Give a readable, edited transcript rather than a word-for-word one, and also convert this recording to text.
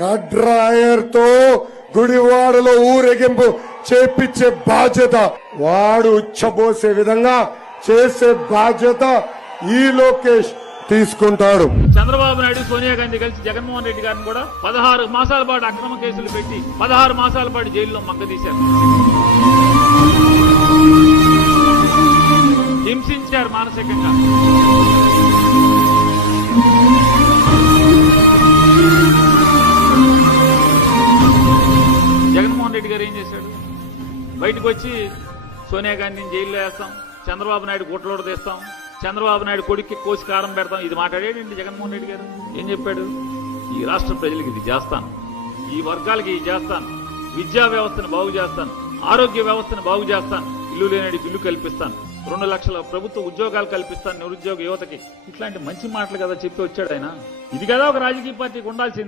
కడ్రాయర్తో గుడివాడలో ఊరేగింపు చేపించే బాధ్యత, వాడు ఉచ్చబోసే విధంగా చేసే బాధ్యత ఈ లోకేష్ తీసుకుంటాడు. చంద్రబాబు నాయుడు సోనియా గాంధీ కలిసి జగన్మోహన్ రెడ్డి గారిని కూడా 16 మాసాల పాటు అక్రమ కేసులు పెట్టి 16 మాసాల పాటు జైల్లో మగ్గదీశారు, హింసించారు మానసికంగా. జగన్మోహన్ రెడ్డి గారు ఏం చేశాడు? బయటకు వచ్చి సోనియా గాంధీని జైల్లో వేస్తాం, చంద్రబాబు నాయుడు గుట్లోడు తీస్తాం, చంద్రబాబు నాయుడు కొడుక్కి కోసి కారం పెడతాం, ఇది మాట్లాడేటండి జగన్మోహన్ రెడ్డి గారు. ఏం చెప్పాడు? ఈ రాష్ట్ర ప్రజలకు ఇది చేస్తాను, ఈ వర్గాలకి ఇది చేస్తాను, విద్యా వ్యవస్థను బాగు చేస్తాను, ఆరోగ్య వ్యవస్థను బాగు చేస్తాను, ఇల్లు లేని ఇల్లు కల్పిస్తాను, 2 లక్షల ప్రభుత్వ ఉద్యోగాలు కల్పిస్తాను నిరుద్యోగ యువతకి. ఇట్లాంటి మంచి మాటలు కదా చెప్తూ వచ్చాడు ఆయన. ఇది కదా ఒక రాజకీయ పార్టీకి ఉండాల్సింది.